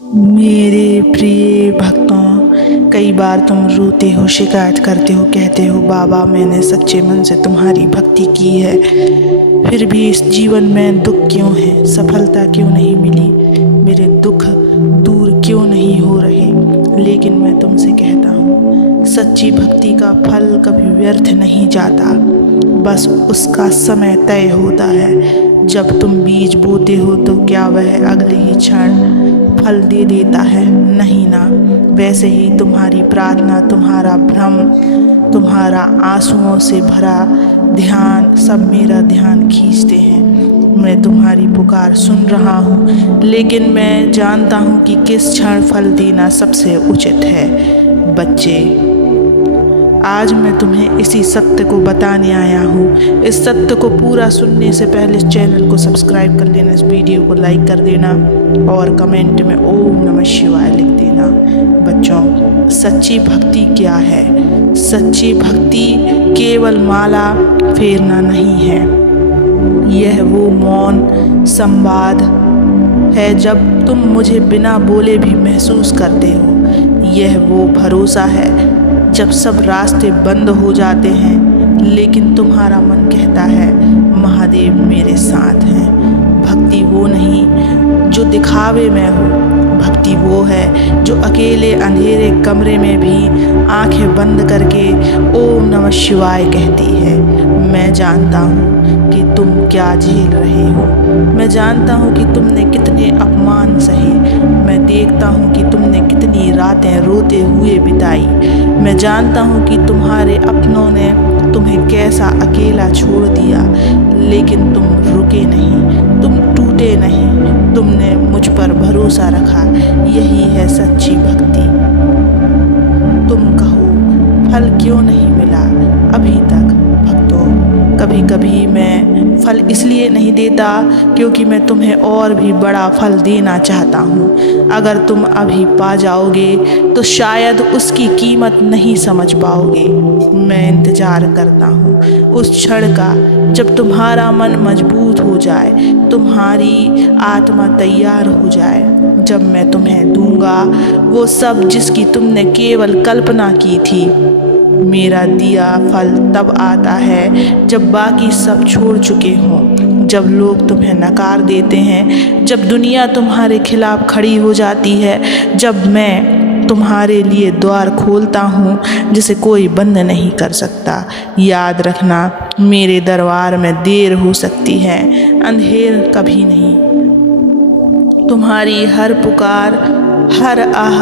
मेरे प्रिय भक्तों, कई बार तुम रोते हो, शिकायत करते हो, कहते हो बाबा मैंने सच्चे मन से तुम्हारी भक्ति की है, फिर भी इस जीवन में दुख क्यों है, सफलता क्यों नहीं मिली, मेरे दुख दूर क्यों नहीं हो रहे। लेकिन मैं तुमसे कहता हूँ, सच्ची भक्ति का फल कभी व्यर्थ नहीं जाता, बस उसका समय तय होता है। जब तुम बीज बोते हो तो क्या वह अगले ही क्षण फल दे देता है? नहीं ना। वैसे ही तुम्हारी प्रार्थना, तुम्हारा भ्रम, तुम्हारा आंसुओं से भरा ध्यान सब मेरा ध्यान खींचते हैं। मैं तुम्हारी पुकार सुन रहा हूँ, लेकिन मैं जानता हूँ कि किस क्षण फल देना सबसे उचित है। बच्चे, आज मैं तुम्हें इसी सत्य को बताने आया हूँ। इस सत्य को पूरा सुनने से पहले इस चैनल को सब्सक्राइब कर लेना, इस वीडियो को लाइक कर देना और कमेंट में ओम नमः शिवाय लिख देना। बच्चों, सच्ची भक्ति क्या है? सच्ची भक्ति केवल माला फेरना नहीं है, यह वो मौन संवाद है जब तुम मुझे बिना बोले भी महसूस करते हो। यह वो भरोसा है जब सब रास्ते बंद हो जाते हैं, लेकिन तुम्हारा मन कहता है महादेव मेरे साथ हैं। भक्ति वो नहीं जो दिखावे में हो, भक्ति वो है जो अकेले अंधेरे कमरे में भी आंखें बंद करके ओम नमः शिवाय कहती है। मैं जानता हूँ कि तुम क्या झेल रहे हो, मैं जानता हूँ कि तुमने कितने अपमान सहे, मैं देखता हूँ कि तुमने कितनी रातें रोते हुए बिताई, मैं जानता हूँ कि तुम्हारे अपनों ने तुम्हें कैसा अकेला छोड़ दिया, लेकिन तुम रुके नहीं, तुम टूटे नहीं, तुमने मुझ पर भरोसा रखा। यही है सच्ची भक्ति। तुम कहो फल क्यों नहीं मिला अभी तक? भक्तों, कभी कभी मैं फल इसलिए नहीं देता क्योंकि मैं तुम्हें और भी बड़ा फल देना चाहता हूँ। अगर तुम अभी पा जाओगे तो शायद उसकी कीमत नहीं समझ पाओगे। मैं इंतज़ार करता हूँ उस क्षण का जब तुम्हारा मन मजबूत हो जाए, तुम्हारी आत्मा तैयार हो जाए, जब मैं तुम्हें दूंगा वो सब जिसकी तुमने केवल कल्पना की थी। मेरा दिया फल तब आता है जब बाकी सब छोड़ चुके हों, जब लोग तुम्हें नकार देते हैं, जब दुनिया तुम्हारे खिलाफ खड़ी हो जाती है, जब मैं तुम्हारे लिए द्वार खोलता हूँ जिसे कोई बंद नहीं कर सकता। याद रखना, मेरे दरबार में देर हो सकती है, अंधेर कभी नहीं। तुम्हारी हर पुकार, हर आह,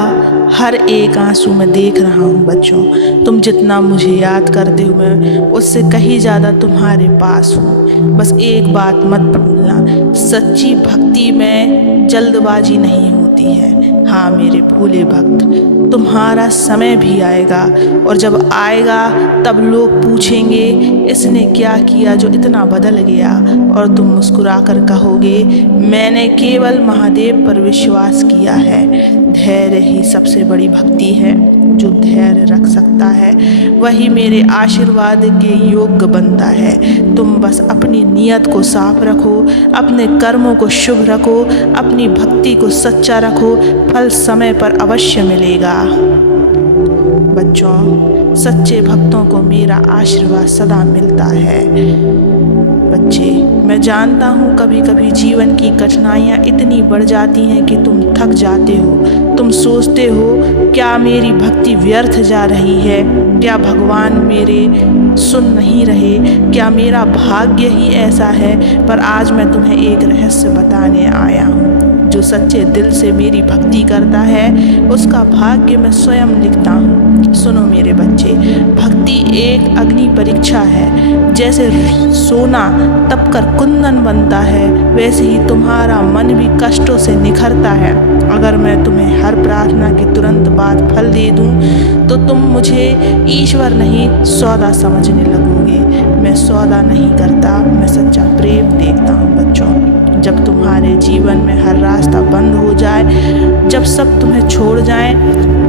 हर एक आंसू में देख रहा हूँ। बच्चों, तुम जितना मुझे याद करते हो मैं उससे कहीं ज़्यादा तुम्हारे पास हूँ। बस एक बात मत भूलना, सच्ची भक्ति में जल्दबाजी नहीं होती है। हाँ मेरे भोले भक्त, तुम्हारा समय भी आएगा, और जब आएगा तब लोग पूछेंगे इसने क्या किया जो इतना बदल गया, और तुम मुस्कुराकर कहोगे मैंने केवल महादेव पर विश्वास किया है। धैर्य ही सबसे बड़ी भक्ति है। जो धैर्य रख सकता है वही मेरे आशीर्वाद के योग्य बनता है। तुम बस अपनी नियत को साफ रखो, अपने कर्मों को शुभ रखो, अपनी भक्ति को सच्चा रखो, फल समय पर अवश्य मिलेगा। बच्चों, सच्चे भक्तों को मेरा आशीर्वाद सदा मिलता है। बच्चे, मैं जानता हूँ कभी कभी जीवन की कठिनाइयाँ इतनी बढ़ जाती हैं कि तुम थक जाते हो। तुम सोचते हो क्या मेरी भक्ति व्यर्थ जा रही है, क्या भगवान मेरे सुन नहीं रहे, क्या मेरा भाग्य ही ऐसा है। पर आज मैं तुम्हें एक रहस्य बताने आया हूँ। जो सच्चे दिल से मेरी भक्ति करता है उसका भाग्य मैं स्वयं लिखता हूँ। सुनो मेरे बच्चे, भक्ति एक अग्नि परीक्षा है। जैसे सोना तपकर कुंदन बनता है, वैसे ही तुम्हारा मन भी कष्टों से निखरता है। अगर मैं तुम्हें हर प्रार्थना के तुरंत बाद फल दे दूं तो तुम मुझे ईश्वर नहीं सौदा समझने लगोगे। मैं सौदा नहीं करता, मैं सच्चा प्रेम देखता हूँ। बच्चों, जब तुम्हारे जीवन में हर रास्ता बंद हो जाए, जब सब तुम्हें छोड़ जाए,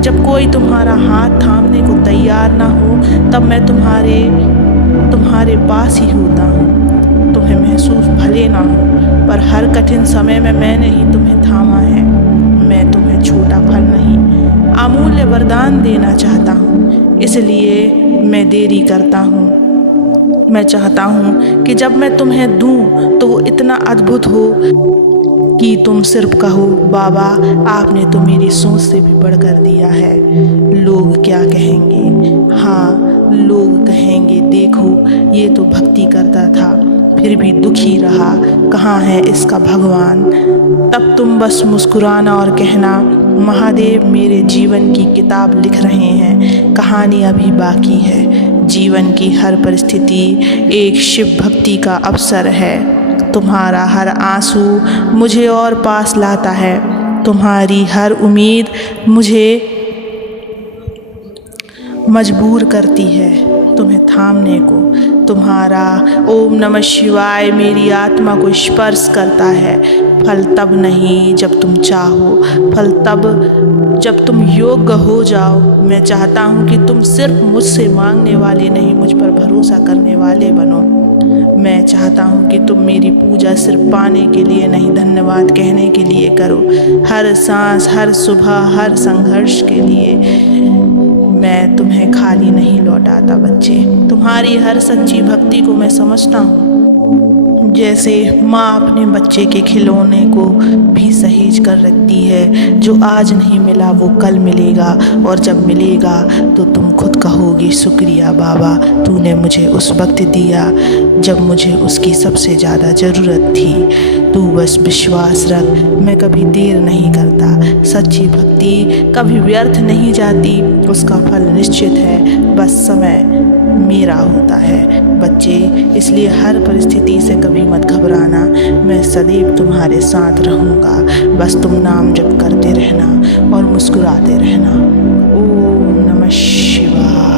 जब कोई तुम्हारा हाथ थामने को तैयार ना हो, तब मैं तुम्हारे पास ही होता हूँ। तुम्हें महसूस भले ना हो, पर हर कठिन समय में मैंने ही तुम्हें थामा है। मैं तुम्हें छोटा फल नहीं, अमूल्य वरदान देना चाहता हूँ, इसलिए मैं देरी करता हूँ। मैं चाहता हूँ कि जब मैं तुम्हें दूँ तो वो इतना अद्भुत हो कि तुम सिर्फ कहो, बाबा आपने तो मेरी सोच से भी बढ़कर दिया है। लोग क्या कहेंगे? हाँ, लोग कहेंगे, देखो ये तो भक्ति करता था फिर भी दुखी रहा, कहाँ है इसका भगवान। तब तुम बस मुस्कुराना और कहना, महादेव मेरे जीवन की किताब लिख रहे हैं, कहानी अभी बाकी है। जीवन की हर परिस्थिति एक शिव भक्ति का अवसर है। तुम्हारा हर आंसू मुझे और पास लाता है, तुम्हारी हर उम्मीद मुझे मजबूर करती है तुम्हें थामने को। तुम्हारा ओम नमः शिवाय मेरी आत्मा को स्पर्श करता है। फल तब नहीं जब तुम चाहो, फल तब जब तुम योग्य हो जाओ। मैं चाहता हूँ कि तुम सिर्फ मुझसे मांगने वाले नहीं, मुझ पर भरोसा करने वाले बनो। मैं चाहता हूँ कि तुम मेरी पूजा सिर्फ पाने के लिए नहीं, धन्यवाद कहने के लिए करो। हर सांस, हर सुबह, हर संघर्ष के लिए। मैं तुम्हें खाली नहीं लौटाता बच्चे, तुम्हारी हर सच्ची भक्ति को मैं समझता हूँ। जैसे माँ अपने बच्चे के खिलौने को भी सहेज कर रखती है, जो आज नहीं मिला वो कल मिलेगा, और जब मिलेगा तो तुम खुद कहोगी, शुक्रिया बाबा, तूने मुझे उस वक्त दिया जब मुझे उसकी सबसे ज़्यादा ज़रूरत थी। तू बस विश्वास रख, मैं कभी देर नहीं करता। सच्ची भक्ति कभी व्यर्थ नहीं जाती, उसका फल निश्चित है, बस समय मेरा होता है बच्चे। इसलिए हर परिस्थिति से कभी मत घबराना, मैं सदैव तुम्हारे साथ रहूँगा। बस तुम नाम जप करते रहना और मुस्कुराते रहना। ओम नमः शिवाय।